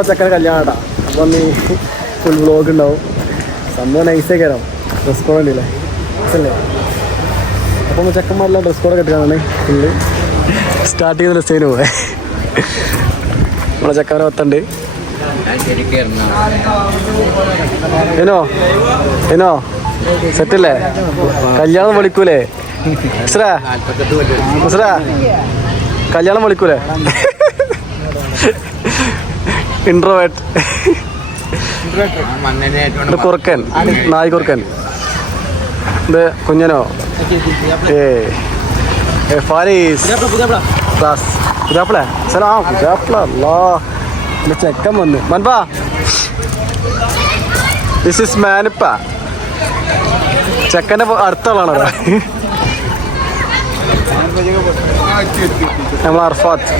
നമ്മളെ ചെക്കനെ കല്യാണം കേട്ടാ. അപ്പം നീ ഫുൾ വ്ലോഗ് ഉണ്ടാവും. സംഭവം നൈസൊക്കെ തരാം. ഡ്രസ് കോഡ് ഉണ്ടല്ലേ അല്ലേ? അപ്പം ചെക്കന്മാരെല്ലാം ഡ്രസ് കോഡൊക്കെ ഇട്ടാണ് ഫുള്ള് സ്റ്റാർട്ട് ചെയ്ത ഡ്രസ്സേന് പോയെ. നമ്മളെ ചെക്കന്മാരെ ഒത്തുണ്ട്. ഏനോ ഏനോ സെറ്റല്ലേ? കല്യാണം വിളിക്കൂലേ? കല്യാണം വിളിക്കൂലേ? ഇൻട്രോവേർട്ട് കുറുക്കൻ, നായ് കുറുക്കൻ. ഇത് കുഞ്ഞനോ? ഫാരീസ് ചെക്കൻ വന്ന് മൻപാ. This is മാനിപ്പ. ചെക്കൻ്റെ അടുത്തുള്ളതാണോ? നമ്മൾ അർഫാത്ത്.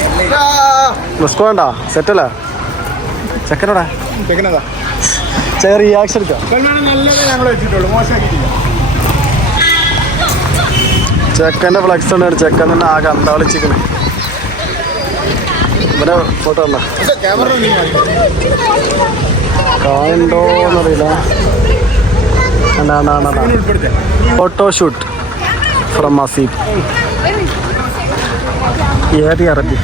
റിസ്ക് വേണ്ട, സെറ്റല്ലേ? ചെക്കനോടാ ചെറിയ റിയാക്ഷൻ എടുക്കാം. ചെക്കൻ്റെ ഫ്ലെക്സ് ഉണ്ട്. ചെക്കൻ തന്നെ ആകെ എന്താ വിളിച്ചിരിക്കണേ. ഇവിടെ ഫോട്ടോ ഉണ്ടോ കാണണ്ടോന്നറിയില്ല. ഫോട്ടോഷൂട്ട് ഫ്രം മസീദ്. ഏത് അറബി?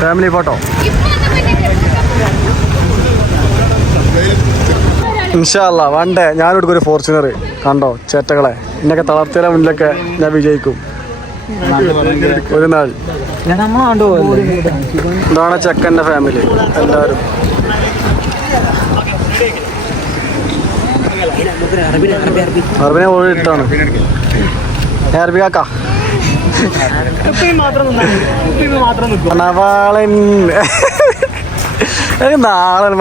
Family photo. ഇൻഷാ അല്ലാ വൺ ഡേ ഞാൻ എടുക്കും ഒരു ഫോർച്യൂണർ. കണ്ടോ ചേറ്റകളെ, ഇന്നൊക്കെ തളർത്തിയ മുന്നിലൊക്കെ ഞാൻ വിജയിക്കും ഒരു നാൾ. ഇതാണ് ചെക്കൻ്റെ ഫാമിലി എല്ലാവരും. അറബിനെ ഓടി ഇട്ടാണ് അറബി കാക്ക. നവാളൻ നാളെ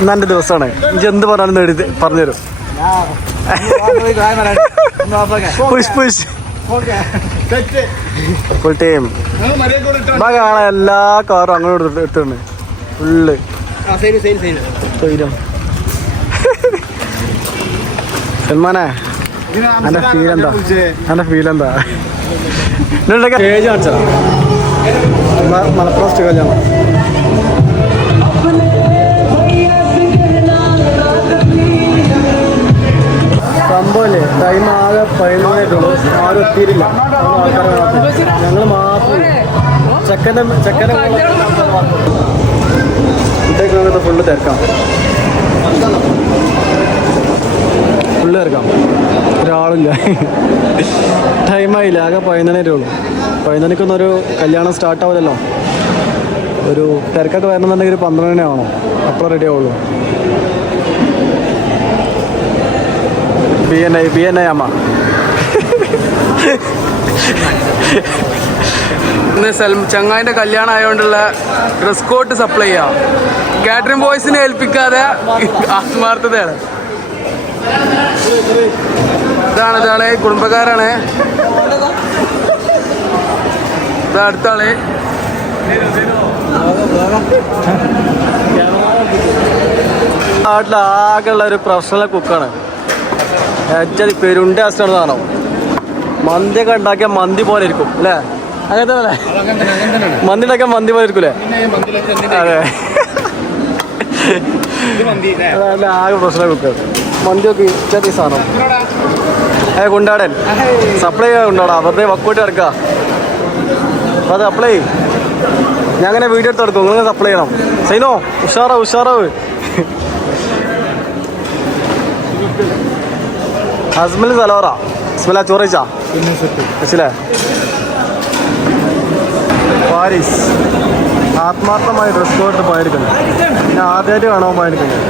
ഇന്ന് എൻ്റെ ദിവസമാണ്. എനിക്ക് എന്ത് പറഞ്ഞാലും എഴുതി പറഞ്ഞുതരും. ഫുൾ ടൈം കാണാൻ എല്ലാ കാറും അങ്ങോട്ട് എടുത്തിട്ടുണ്ട് ഫുള്ള്. സൽമാനെ എൻ്റെ ഫീൽ എന്താ? സ്റ്റേജ് കാണിച്ചാ മലപ്പുറം സ്റ്റേജാണ്. സംഭവല്ലേ ടൈം ആകെ 11 ആരും എത്തിയിട്ടില്ല. ആൾക്കാരെ ഞങ്ങൾ മാത്രം ചെക്കൻ്റെ ഇട്ടേക്ക് ഫുള്ള് തിരക്കാം. ഫുള്ള് തിരക്കാം. ഒരാളില്ല. ടൈമായില്ല. ആകെ 11 ഉള്ളൂ. 11 ഒരു കല്യാണം സ്റ്റാർട്ടാവില്ലല്ലോ. ഒരു തിരക്കൊക്കെ വരണമെന്നുണ്ടെങ്കിൽ ഒരു 12 മണി ആവണം. അപ്പോൾ റെഡി ആവുള്ളൂ. ബി എൻ ഐ അമ്മ. ഇന്ന് ചങ്ങായിൻ്റെ കല്യാണം ആയതുകൊണ്ടുള്ള ഡ്രസ് കോഡ് സപ്ലൈ ചെയ്യാം. കാറ്ററിംഗ് ബോയ്സിനെ ഏൽപ്പിക്കാതെ ആത്മാർത്ഥതയാണ്. ഇതാണ് കുടുംബക്കാരാണ്. ഇതാ അടുത്താള്. നാട്ടിലാകെയുള്ള ഒരു പ്രൊഫഷണൽ കുക്കാണ്. പെരുണ്ട ടേസ്റ്റാണ് സാധനം. മന്തിയൊക്കെ ഉണ്ടാക്കിയ മന്തി പോലെ ഇരിക്കും അല്ലേ? അങ്ങനത്തെ അല്ലേ? മന്തി ഉണ്ടാക്കിയ മന്തി പോലെ ഇരിക്കൂലേ? അതെ. ആകെ പ്രൊഫഷണൽ കുക്കാണ്. മന്തിയൊക്കെ ഇഷ്ടം സാധനം. കൊണ്ടാടൻ സപ്ലൈ ചെയ്യാൻ കൊണ്ടാടാ. വെറുതെ വക്കോട്ട് കിടക്കുക. അപ്പോൾ അത് സപ്ലൈ ഞാൻ അങ്ങനെ വീഡിയോ എടുത്ത് എടുക്കും. നിങ്ങൾ സപ്ലൈ ചെയ്യണം. സൈനോ ഉഷാറാവ്. ഹസ്ബൻഡ് സലോറ സ്മെല്ല ചോറിച്ചാ മനസ്സിലേ? പാരീസ് ആത്മാർത്ഥമായി ഡ്രസ് കോഡ് പോയിരിക്കുന്നത്. ഞാൻ ആദ്യമായിട്ട് കാണാൻ പോയിരിക്കുന്നത്.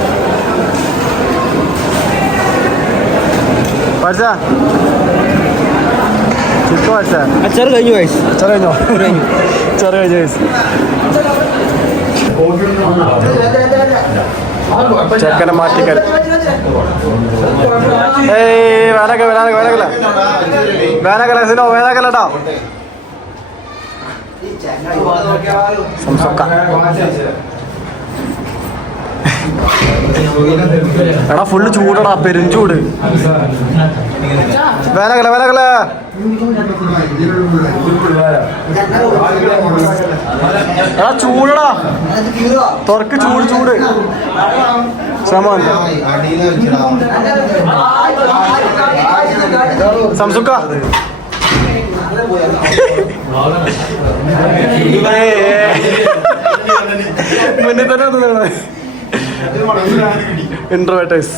പഠിച്ചാ ചിക്കൻ പഠിച്ചാ ചെറു കഴിഞ്ഞു ചെക്കനെ മാറ്റിക്കൽ. വേനക്കല്ലോ സംസക്ക എടാ ഫുള്ള് ചൂടടാ, പെരുംചൂട്. വേനകല വേനകല എടാ ചൂടടാ, തുറക്ക് ചൂട് ചൂട്. ശ്രമം സംസുക്ക മുന്നേ തന്നെ ഇൻട്രോവേർട്ടേഴ്സ്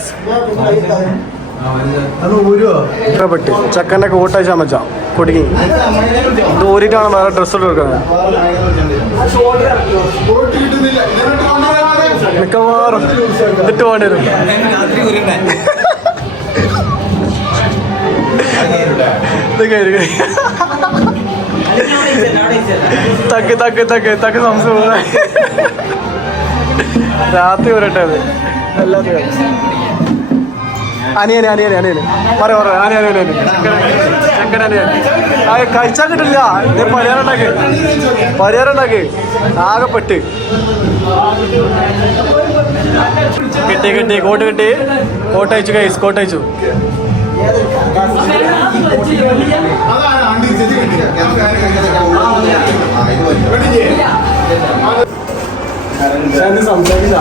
ഇഷ്ടപ്പെട്ട് ചക്കൻ്റെ കൂട്ടായി ചമച്ച കുടുങ്ങി ദൂരിട്ടാണ് വേറെ ഡ്രസ്സ് എടുക്കുന്നത്. മിക്കവാറും എന്നിട്ട് പോകേണ്ടി വരും. തക്ക് തക്ക് തക്ക് തക്ക് സംശയം രാത്രി വരട്ടെ. അത് എല്ലാത്തിനും അനിയന് അനിയന് അനിയന് പറയാ പറയാ അനിയന് അനിയന് ചക്കൻ അനിയന് കഴിച്ചാൽ കിട്ടില്ല. പരിഹാരം ഉണ്ടാക്കി പരിഹാരം ഉണ്ടാക്കി ആകെപ്പെട്ട് കിട്ടി കിട്ടി കോട്ട് കിട്ടി. കോട്ടയച്ചു കൈസ് കോട്ടയച്ചു. സംസാരിച്ച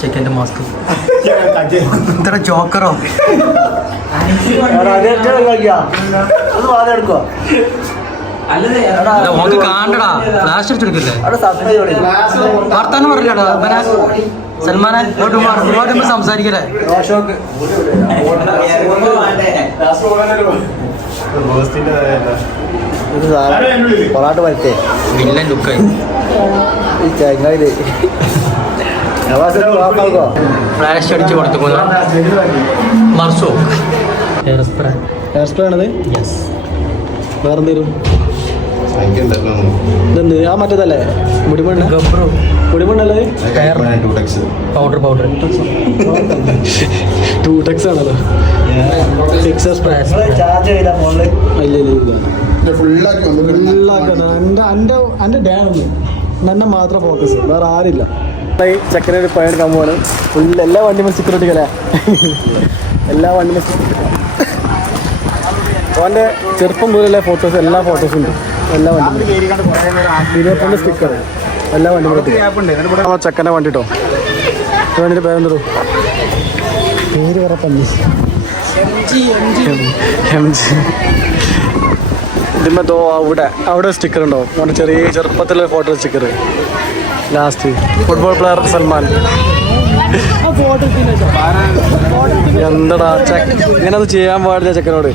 ചെക്കൻ്റെ മാസ്ക് ഇത്ര ജോക്കറോ ഓക്ക് കാണണ്ടടാ. ഫ്ലാഷ് അടിച്ചെടുക്കില്ലേ വർത്താനം പറയില്ലടാ സൽമാനെ. ഒരുപാട് സംസാരിക്കല്ലേ. പൊറാട്ട വരട്ടെ വില്ലൻ ലുക്കായി ഫ്ലാഷ് അടിച്ച് കൊടുത്തുകൊണ്ട് മർസോ ഹെയർ സ്പ്രേ. ഹെയർ സ്പ്രേ ആണത്. യെസ്. വേറെന്തേലും ഇതെന്ത് ആ മറ്റേതല്ലേ മുടിമണ്ണ ഗബ്രോ മുടിമണ്ണല്ലേ പൗഡർ പൗഡർ 2X ആണല്ലോ. ഫിക്സർ സ്പ്രേ എൻ്റെ ഡാഡൊന്ന് എന്നെ മാത്രം ഫോക്കസ്, വേറെ ആരില്ല. ഈ ചെക്കനെ ഒരു പഴയ എടുക്കാൻ പോകാനും ഫുള്ള് എല്ലാ വണ്ടിയും സെക്യൂരിറ്റി അല്ലേ. എല്ലാ വണ്ടിയും അവൻ്റെ ചെറുപ്പം മുതലുള്ള ഫോട്ടോസ് എല്ലാ ഫോട്ടോസും ഉണ്ട്. എല്ലാ വണ്ടി 22 സ്റ്റിക്കർ എല്ലാ വണ്ടിയും. നമ്മൾ ചെക്കൻ്റെ വണ്ടി കേട്ടോ. വണ്ടിയുടെ പേരെന്തോ പേര് വേറെ പന്നി MG. ഇതിമ്മത്തോ അവിടെ സ്റ്റിക്കർ ഉണ്ടാവും. അവൻ്റെ ചെറിയ ചെറുപ്പത്തിലുള്ള photo sticker. Last football player Salman. എന്തടാ ഇങ്ങനെ അത് ചെയ്യാൻ പാടില്ല ചെക്കനോട്.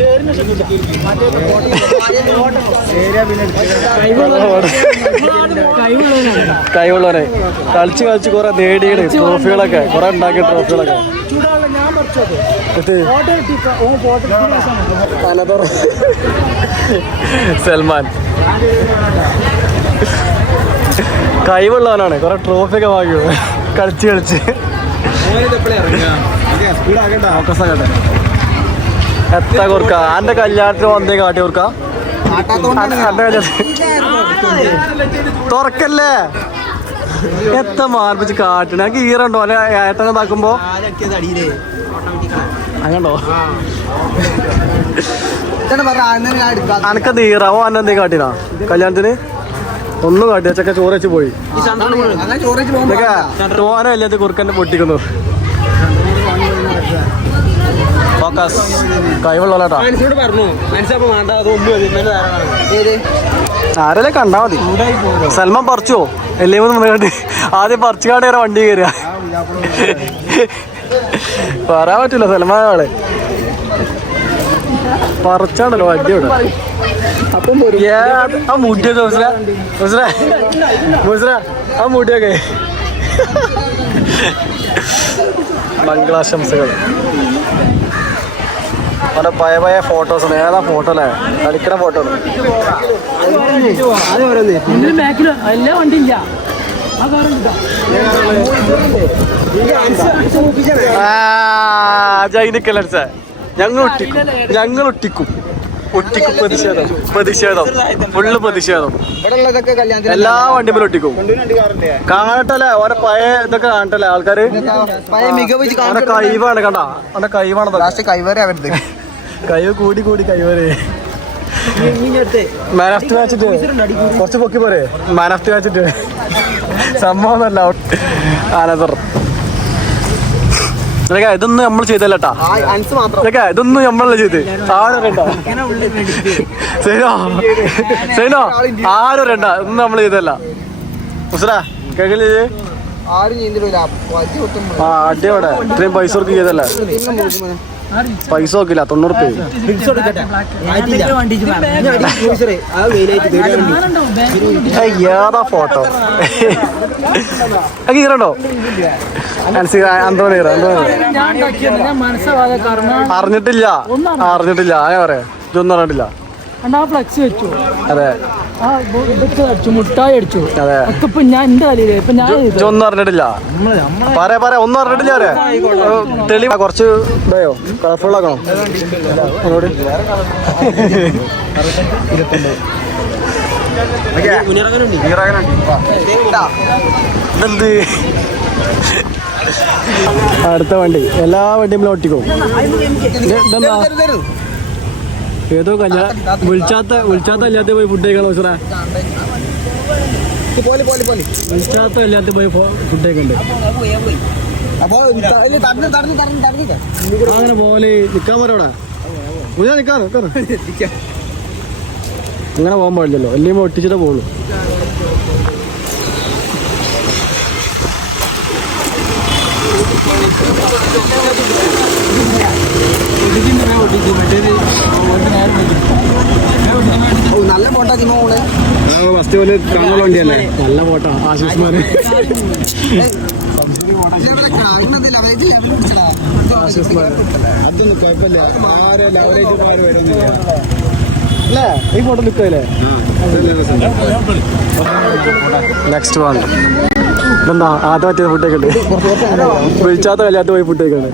കൈവുള്ളവനെ കളിച്ച് കളിച്ച് കുറെ നേടിയത് ട്രോഫികളൊക്കെ കുറെ ഉണ്ടാക്കിയ ട്രോഫികളൊക്കെ. സൽമാൻ കഴിവുള്ളവനാണ്. കുറെ ട്രോഫിയൊക്കെ വാങ്ങിയോ കളിച്ച് കളിച്ച്. എത്ര കൊടുക്ക എൻ്റെ കല്യാണത്തിന് വന്നേ കാട്ടി കൊടുക്ക. തുറക്കല്ലേ എത്ര മാർപ്പിച്ച് കാട്ടണ. എനിക്ക് ഈറുണ്ടോ അല്ലെ ഏട്ടനെ താക്കുമ്പോ അങ്ങണ്ടോ അനക്കത് ഈറാവോ അന്നെന്തേ കാട്ടിനാ കല്യാണത്തിന്? ഒന്നും കാട്ടിയ ചക്ക ചോറ് വെച്ച് പോയി. തോന അല്ലാത്ത കുറുക്കൻ്റെ പൊട്ടിക്കുന്നു. ഫോക്കസ് കൈവുള്ളോട്ടാ. ആരെല്ലാം കണ്ടാ മതി. സൽമാൻ പറിച്ചോ എല്ലേ കണ്ട് ആദ്യം പറിച്ചു കാണ്ട് വരെ വണ്ടി കയറുക. പറയാൻ പറ്റില്ല സൽമാൻ ആളെ പറിച്ചാണല്ലോ വണ്ടി ഇവിടെ. ആ മുടിയൊക്കെ ആ മുടിയൊക്കെ മംഗളാശംസകൾ. അവിടെ പഴയ പഴയ ഫോട്ടോസ് ആണ്. ഏതാ ഫോട്ടോ അല്ലേ? കളിക്കണ ഫോട്ടോ ജൈനിക്കലൻസ്. ഞങ്ങൾ ഒട്ടിക്കും പ്രതിഷേധം ഫുള്ള് പ്രതിഷേധം. എല്ലാ വണ്ടിമേലും ഒട്ടിക്കും. കാണട്ടല്ലേ ഓരോ പഴയ ഇതൊക്കെ കാണട്ടല്ലേ ആൾക്കാര്. കൈവാണ് കണ്ട, അവന്റെ കൈവാണ് കൈവ് കൂടി കൈവരെ. മാൻ ഓഫ് ദി മാച്ചിട്ട് കുറച്ച് പൊക്കി പോരെ. Man of the മാച്ചിട്ട് സംഭവമൊന്നുമല്ല. ആനന്ദർ ഇതൊന്നും നമ്മൾ ചെയ്തല്ലേട്ടാ. ഇതൊന്നും നമ്മളല്ല ചെയ്ത്. സൈനോ ആരും വരണ്ട. ഇതൊന്നും നമ്മൾ ചെയ്തല്ല. മുസ്രാ കേൾക്കില്ലേ? അടിയോടെ ഇത്രയും പൈസ കൊടുക്ക് ചെയ്തല്ല. പൈസ നോക്കില്ല, 90 ഏതാ ഫോട്ടോ കീറണ്ടോ? അറിഞ്ഞിട്ടില്ല അങ്ങനെ പറയാ. ഇതൊന്നും അറിഞ്ഞിട്ടില്ല. അതെ മുട്ടായി അടിച്ചു. അതെ ഒന്നും അറിഞ്ഞിട്ടില്ല. പറയാ ഒന്നും അറിഞ്ഞിട്ടില്ല. തെളിവ് കുറച്ച് ഇതായോ കളർഫുൾ ആക്കണോ എന്നോട്? ഇതെന്ത് അടുത്ത വണ്ടി എല്ലാ വണ്ടിയും ഒട്ടിക്കും. ഇതെന്താ ഏതോ കല്യാണം വിളിച്ചാത്ത അല്ലാത്ത പോയി ഫുഡ് കഴിക്കണം. വിളിച്ചാത്ത അല്ലാത്ത പോയി ഫുഡ് കഴിക്കണ്ട്. അങ്ങനെ പോലെ നിക്കാൻ പോരാ. നിക്കാറോ അങ്ങനെ പോകാൻ പാടില്ലല്ലോ. അല്ലെങ്കിൽ ഒട്ടിച്ചിട്ടേ പോകുള്ളൂ. നല്ല ഫോട്ടോ ഫസ്റ്റ് പോലെ കാണുന്ന വണ്ടിയല്ലേ? നല്ല ഫോട്ടോ ആശിഷ്മാര്. അതൊന്നും കുഴപ്പമില്ല. അല്ലേ ഈ ഫോട്ടോ നിൽക്കല്ലേ? നെക്സ്റ്റ് വൺ ഇതെന്താ ആദ്യം പറ്റിയ ഫുഡൊക്കെ ഉണ്ട്. വിളിച്ചാത്ത കല്യാത്ത പോയി ഫുഡൊക്കെ ഉണ്ട്.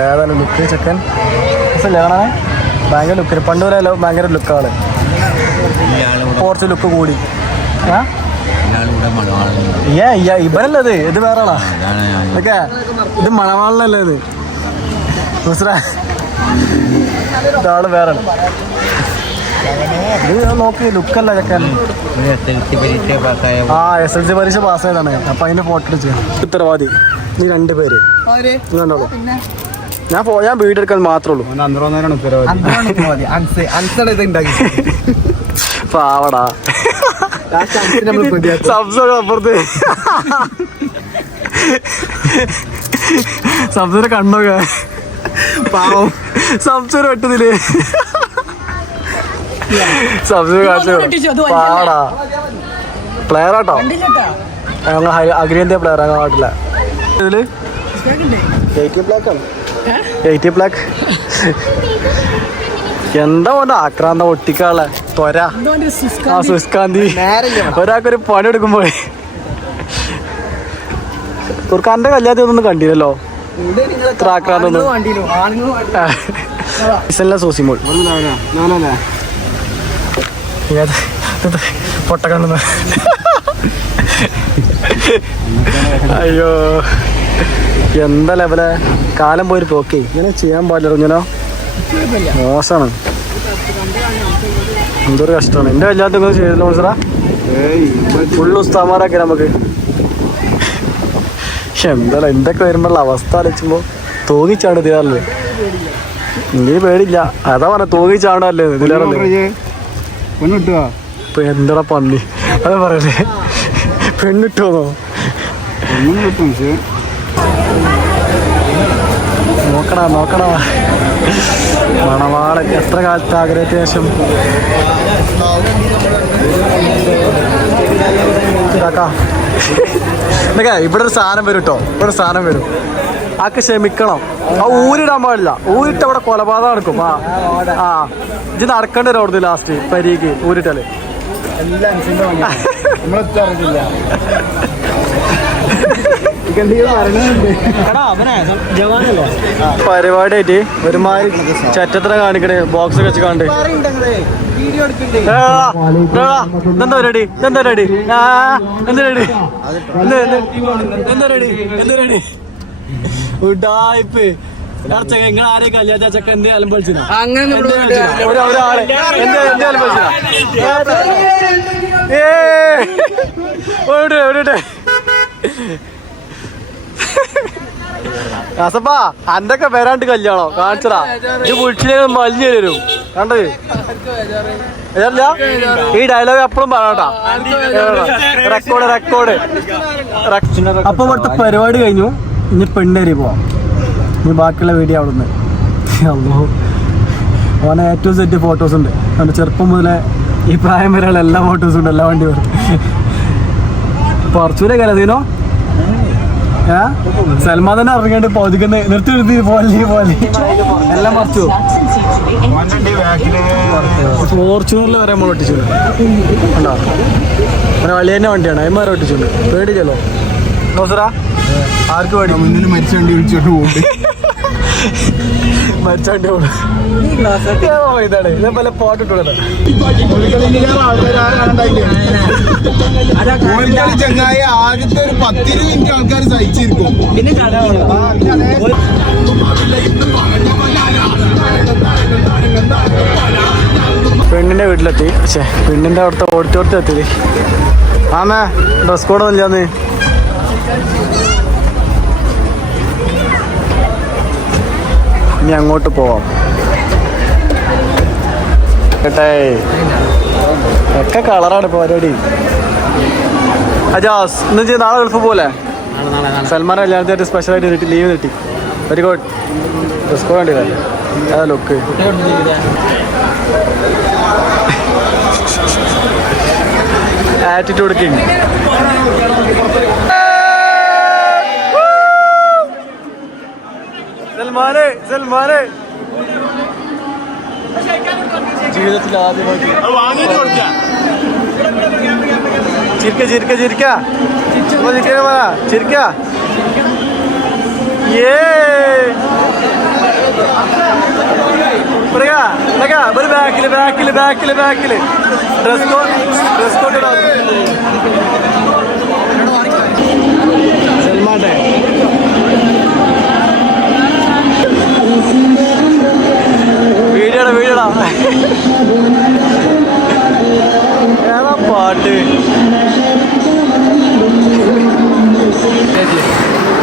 ഏതാണ് ലുക്ക് ചെക്കൻ? കാണാൻ ഭയങ്കര ലുക്ക്. പണ്ട് വരെ ഭയങ്കര ലുക്കാണ്. കുറച്ച് ലുക്ക് കൂടി. ഇവനല്ലേ ഇത് വേറെ ആളാ. ഓക്കെ ഇത് മണവാളിനല്ലേ ഇത്? ഇതാള് വേറെ. ഇത് നോക്കി ലുക്കല്ല ചെക്കൻ. SLC പരീക്ഷ പാസ്സായതാണ്. അപ്പൊ അതിന്റെ ഫോട്ടോ എടുത്ത് ഉത്തരവാദി നീ 2 പേര് കണ്ടോളൂ. ഞാൻ വീഡിയോ എടുക്കാൻ മാത്രമേ ഉള്ളൂ. പാവടാ അപ്പുറത്ത് സംസാര കണ്ണൊക്കെ പാവം സംസാരം വെട്ടതില് പാടാ പ്ലെയർ ആട്ടോ. ഞങ്ങൾ അഖിലേന്ത്യാ പ്ലെയർ ഞങ്ങൾ നാട്ടില. ഇതില് 80 ബ്ലാക്കാണ്. 80 ബ്ലാക്ക് എന്താ പോലെ ആക്രാന്ത ഒട്ടിക്കാളെ ത്വര. സുസ്കാന്തി ഒരാൾക്കൊരു പണി എടുക്കുമ്പോ തുർക്കാന്റെ കല്യാണത്തിൽ ഒന്നും കണ്ടില്ലല്ലോ. ഇത്ര ആക്രാന്തൊന്നും. സോസിമോൾ പൊട്ട കണ്ണുന്ന. അയ്യോ എന്താ ലെവലെ കാലം പോയി പോക്കേ. ഇങ്ങനെ ചെയ്യാൻ പാടില്ല. ഇങ്ങനെ മോശമാണ്. എന്തൊരു കഷ്ടമാണ്. എൻ്റെ കല്യാണത്തൊക്കെ ചെയ്തില്ല മനസ്സിലാ. ഫുള്ള് ഉസ്താമാരാക്കി നമുക്ക്. എന്താ എന്തൊക്കെ വരുമ്പോഴുള്ള അവസ്ഥ അലച്ചുമ്പോ തൂങ്ങിച്ചാണ്ട് തീരാറില്ലേ. ഇങ്ങനെ പേടില്ല. അതാ പറഞ്ഞ തൂങ്ങിച്ചാണ്ടല്ലേ ഇതിലേറല്ലേ. ഇപ്പൊ എന്താ പന്നി അതാ പറയല്ലേ. പെണ്ണിട്ടോന്നോ? നോക്കടാ നോക്കടാ മണവാളൻ എത്ര കാലത്ത് ആഗ്രഹത്തിന് ശേഷം എന്നൊക്കെ ഇവിടെ ഒരു സാധനം വരും കേട്ടോ, ഇവിടെ ഒരു സാധനം വരും. ആക്ക് ക്ഷമിക്കണം. ആ ഊരിടാൻ പാടില്ല. ഊരിട്ട് അവിടെ കൊലപാതകം നടക്കും. ആ ഇത് നടക്കേണ്ടി വരും അവിടുന്ന് ലാസ്റ്റ് പരീക്ക് ഊരിട്ടല്ലേ. പരിപാടിയായിട്ട് ഒരുമാതിരി ചറ്റത്ര കാണിക്കണേ ബോക്സ് വെച്ച് കണ്ട്. എന്താ പരിപാടി? എന്താ പരിപാടി? എന്താ പരിപാടി? എന്താ പരിപാടി? എന്താ പരിപാടി? ഉഡായിപ്പ് നിങ്ങൾ ആരെ കല്യാണ ചക്ക എന്തായാലും പഠിച്ചില്ല. ഒരാളെ എന്തായാലും പഠിച്ചില്ല. അസപ്പാ അന്റൊക്കെ വരാണ്ട് കല്യാണോ കാണിച്ചടാ. ഇത് വീട്ടിലെ മലിഞ്ഞു തരും കണ്ടത്. ഈ ഡയലോഗ് എപ്പോഴും പറയട്ടാ. റെക്കോർഡ്. അപ്പൊ ഇവിടുത്തെ പരിപാടി കഴിഞ്ഞു. ഇനി പെണ്ണേരി പോവാം. ഇനി ബാക്കിയുള്ള വീഡിയോ അവിടുന്ന്. ഓനെ ഏറ്റവും സെറ്റ് ഫോട്ടോസ് ഉണ്ട്. അവൻ്റെ ചെറുപ്പം മുതലേ ഈ പ്രായം വരെയുള്ള എല്ലാ ഫോട്ടോസും ഉണ്ട്. എല്ലാ വണ്ടി വരും. പറച്ചൂരെ കലതീനോ സൽമാൻ തന്നെ ഇറങ്ങിയിട്ട് പൗതിക്കുന്ന നിർത്തി പോലെ എല്ലാം മറിച്ചു. ഫോർച്യൂണറിൽ വരെ നമ്മൾ ഒട്ടിച്ചുണ്ട്. കണ്ടോ അങ്ങനെ വലിയ തന്നെ വണ്ടിയാണ്. അതിന്മാരെ ഒട്ടിച്ചുണ്ട്. പേടിച്ചല്ലോ നോസറാ. ആർക്ക് പേടി? മുന്നിൽ മരിച്ച വണ്ടി വിളിച്ചോണ്ട് പോകുന്നുണ്ട്. മരിച്ച വണ്ടി പോകും. ഇതാണ് ഇതേപോലെ പോട്ടിട്ടുള്ളത്. ചങ്ങായി ആദ്യത്തെ ഒരു 10-20 മിനിറ്റ് ആൾക്കാർ സഹിച്ചിരിക്കും. പെണ്ണിന്റെ വീട്ടിലെത്തി. പക്ഷേ പെണ്ണിന്റെ അവിടുത്തെ ഓഡിറ്റോറിയത്തിൽ എത്തി. ആമേ ഡ്രസ് കോഡൊന്നും ഇല്ലാന്ന്. ഇനി അങ്ങോട്ട് പോവാം കേട്ടേ. ഒക്കെ കളറാണ് ഇപ്പോൾ പരിപാടി. അജാസ് ഇന്ന് നാളെ ഗൾഫ് പോലെ സൽമാൻ കല്യാണത്തിനായിട്ട് സ്പെഷ്യലായിട്ട് ലീവ് കിട്ടി. Very good. ഡ്രസ് കോഡ് കണ്ടില്ലേ? അതാ ലുക്ക്. Attitude king. സൽമാനെ ജീവിതത്തിൽ ആദ്യമായിട്ട് ചിരിക്ക ബാക്കില് ഡ്രസ് കോഡ് സൽമാന്റെ വീഡിയോടാ ഏതാ പാട്ട്.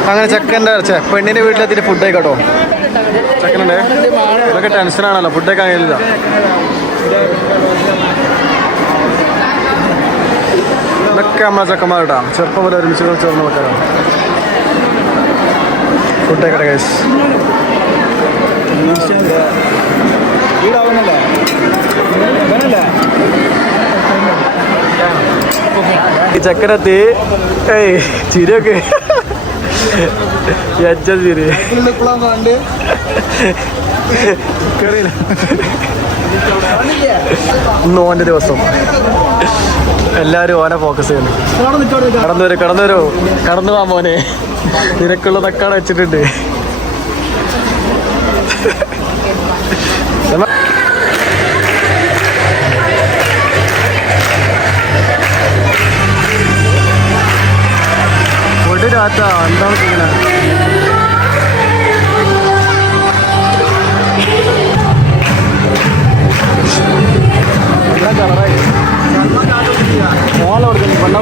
അങ്ങനെ ചെക്കൻ്റെ പെണ്ണിൻ്റെ വീട്ടിലെത്തിയിട്ട് ഫുഡ് കഴിക്കട്ടോ. ചെക്കനുണ്ട്. ഇതൊക്കെ ടെൻഷനാണല്ലോ. ഫുഡ് കഴിക്കാൻ കഴിയില്ല. ഇതൊക്കെ നമ്മളെ ചെക്കന്മാർട്ടാ. ചെറുപ്പം പോലെ ഒരുമിച്ച് ചേർന്ന് വെക്കാറാണ്. ഫുഡ് കഴിക്കട്ടെ ഗൈസ്. ഈ ചക്കരത്തി ചിരിയൊക്കെ ചിരി ഇന്ന് ഓൻ്റെ ദിവസം. എല്ലാവരും ഓനെ ഫോക്കസ് ചെയ്യുന്നു. കടന്നു വാ മോനെ. നിനക്കുള്ളതൊക്കെ വെച്ചിട്ടുണ്ട്. ഫുഡ് രാത്ത എന്താണ് ഇങ്ങനെ കളറായി മോളെ കൊടുക്കുന്നു. പെണ്ണ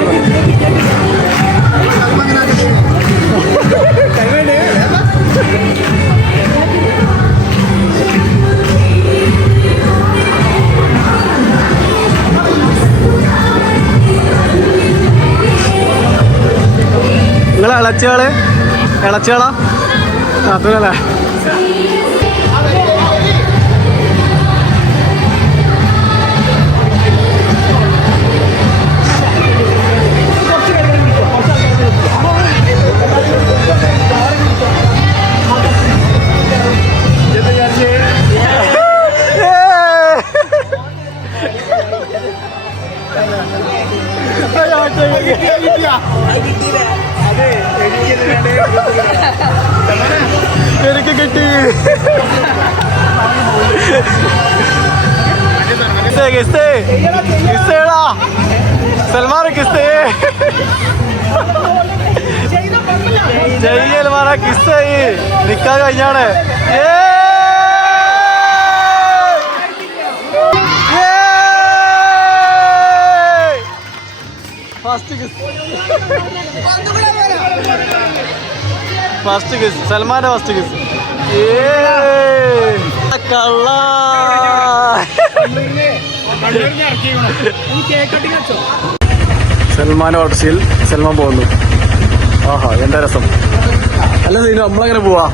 നിങ്ങളെ ഇളച്ചികളാ അതല്ലേ കിസ്സേടാ സൽമാൻ കിസ്സേ ജയ്യൽമാന കിസ്സായി നിക്കാൻ കഴിഞ്ഞാണ് ഫസ്റ്റ് കിസ് സൽമാന്റെ ഫസ്റ്റ് കിസ് കള്ള സൽമാൻ ഓട്ടോസിൽ സൽമാൻ പോകുന്നു. ആഹാ എന്താ രസം. അല്ല നീ നമ്മളങ്ങനെ പോവാ.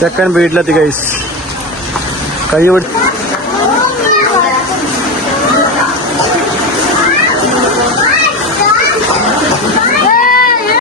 ചെക്കൻ വീട്ടിലെത്തി ഗൈസ്. കൈ പിടിച്ച്